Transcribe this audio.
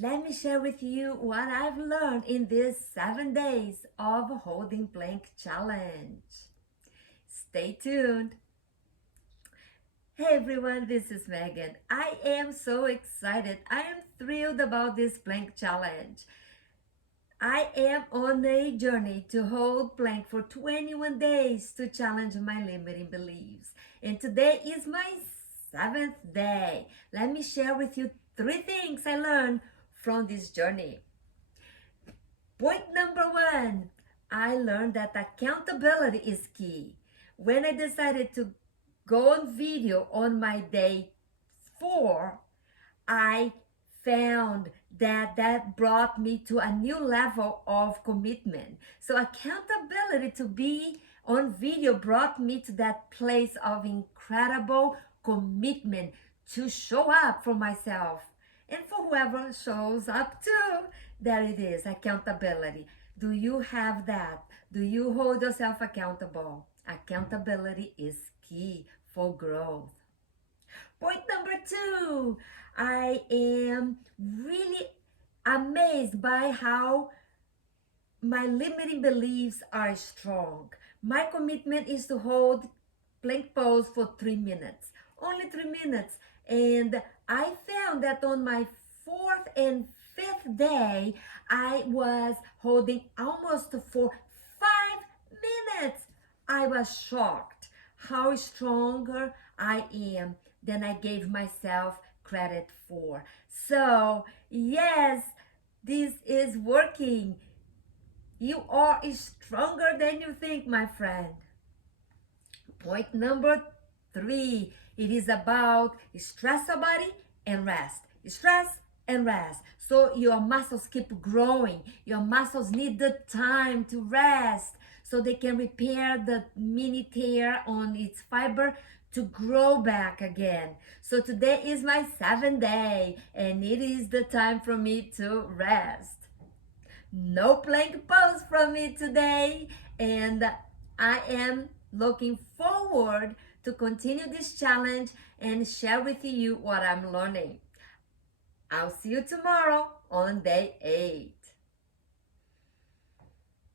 let me share with you what I've learned in these 7 days of Holding Plank Challenge. Stay tuned. Hey everyone, this is Megan. I am so excited. I am thrilled about this plank challenge. I am on a journey to hold plank for 21 days to challenge my limiting beliefs. And today is my 7th day. Let me share with you 3 things I learned from this journey. Point number 1, I learned that accountability is key. When I decided to go on video on my day 4, I found that brought me to a new level of commitment. So accountability to be on video brought me to that place of incredible commitment to show up for myself and for whoever shows up too. There it is, accountability. Do you have that? Do you hold yourself accountable? Accountability is key for growth. Point number 2, I am really amazed by how my limiting beliefs are strong. My commitment is to hold plank pose for 3 minutes, only 3 minutes. And I found that on my 4th and 5th day, I was holding almost for 5 minutes. I was shocked how stronger I am than I gave myself credit for. So, yes, this is working. You are stronger than you think, my friend. Point number 3, it is about stress your body and rest. Stress and rest. So your muscles keep growing. Your muscles need the time to rest so they can repair the mini tear on its fiber to grow back again. So today is my 7th day and it is the time for me to rest. No plank pose from me today, and I am looking forward to continue this challenge and share with you what I'm learning. I'll see you tomorrow on day 8.